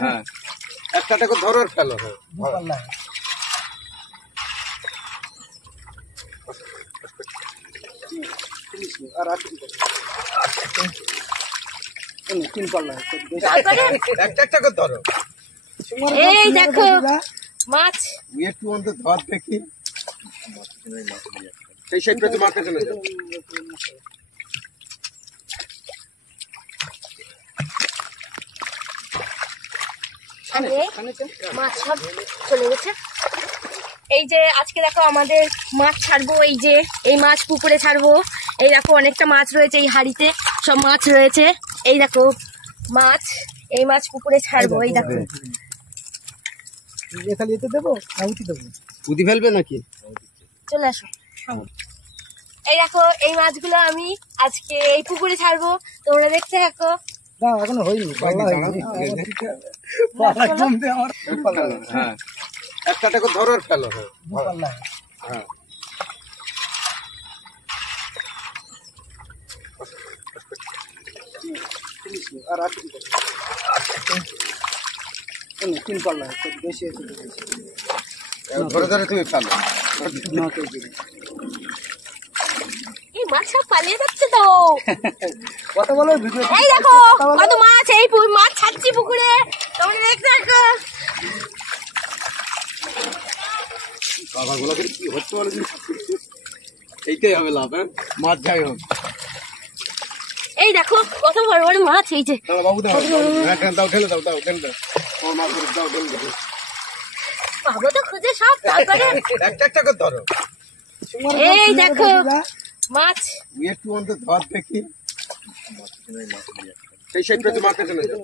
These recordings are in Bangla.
হ্যাঁ একটা ধরো আর ফেলো। একটা ধরো। এই দেখো মাছ একটু অন্তত ধর দেখি সেই সাইডটা তো মারতে চলে যাও। মাছ সব চলে গেছে। এই যে আজকে দেখো আমাদের মাছ ছাড়বো, এই যে এই মাছ পুকুরে ছাড়বো। এই দেখো অনেকটা মাছ রয়েছে এই হাড়িতে, সব মাছ রয়েছে। এই দেখো মাছ, এই মাছ পুকুরে ছাড়বো। এই দেখো উদি ফেলবে নাকি? চলে আসো। এই দেখো এই মাছগুলো আমি আজকে এই পুকুরে ছাড়বো, তোমরা দেখতে থাকো। এখনো হয়নি। হ্যাঁ একটা ধরো আর ফেলো। হ্যাঁ ধরে ধরে তুমি ফেলো। এই মাছ সব পালিয়ে যাচ্ছে তো। এই দেখো কত মাছ, এই মাছ ছাড়ছি পুকুরে, তোমরা দেখতে থাকো। বাবাগুলোকে কি হচ্ছে বলো, এইটাই হবে লাভ। হ্যাঁ মাছ যাই হোক। এই দেখো কত বড় বড় মাছ। এই যে বাবু দাও দাও ঢেলে দাও দাও ঢেলে দাও তোমার মাছ দাও ঢেলে দাও। পাবো তো খুঁজে সব, তারপরে একটা ধরো। এই দেখো মাছ একটু অন্তত ধর দেখি সেই সাইডটা তো মারতে চলে যাও।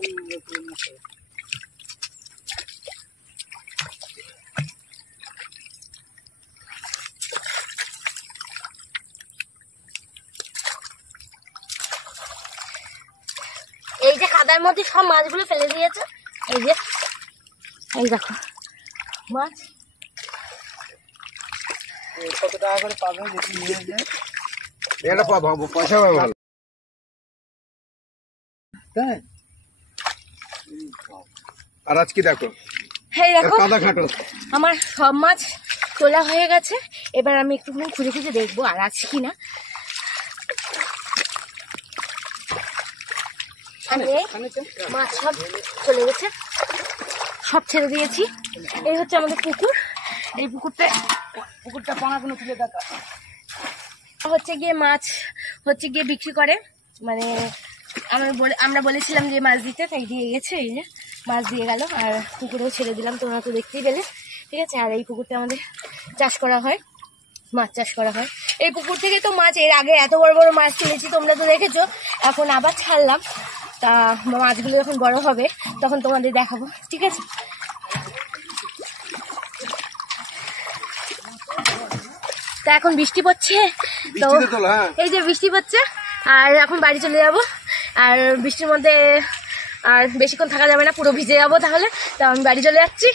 এই যে কাদার মধ্যে সব মাছগুলো ফেলে দিয়েছে। এই যে এই দেখো মাছ। কত টাকা করে পাবে যদি নিয়ে যায়? এটা পাবো, পয়সা পাবো ভালো। আর আজ কি দেখো, এই দেখো কাদা খাটো আমার সব মাছ তোলা হয়ে গেছে। এবার আমি একটুখানি খুঁজে খুঁজে দেখবো আর আছে কিনা। মাছ সব চলে গেছে, সব ছেড়ে দিয়েছি। এই হচ্ছে আমাদের পুকুর। এই পুকুরটা পানাগুলো তুলে দেখা হচ্ছে গিয়ে মাছ হচ্ছে গিয়ে বিক্রি করে, মানে আমরা বলেছিলাম যে মাছ দিতে, তাই দিয়ে গেছে। এই যে মাছ দিয়ে গেল, আর পুকুরেও ছেড়ে দিলাম, তোমরা তো দেখতেই পেলে। ঠিক আছে, আর এই পুকুরটা আমাদের চাষ করা হয়, মাছ চাষ করা হয়। এই পুকুর থেকে তো মাছ এর আগে এত বড় বড় মাছ তুলেছি, তোমরা তো দেখেছো। এখন আবার ছাড়লাম, তা মাছগুলো যখন বড় হবে তখন তোমাদের দেখাবো। ঠিক আছে, তা এখন বৃষ্টি পড়ছে তো, এই যে বৃষ্টি পড়ছে, আর এখন বাড়ি চলে যাব। আর বৃষ্টির মধ্যে আর বেশিক্ষণ থাকা যাবে না, পুরো ভিজে যাবো তাহলে। তা আমি বাড়ি চলে যাচ্ছি।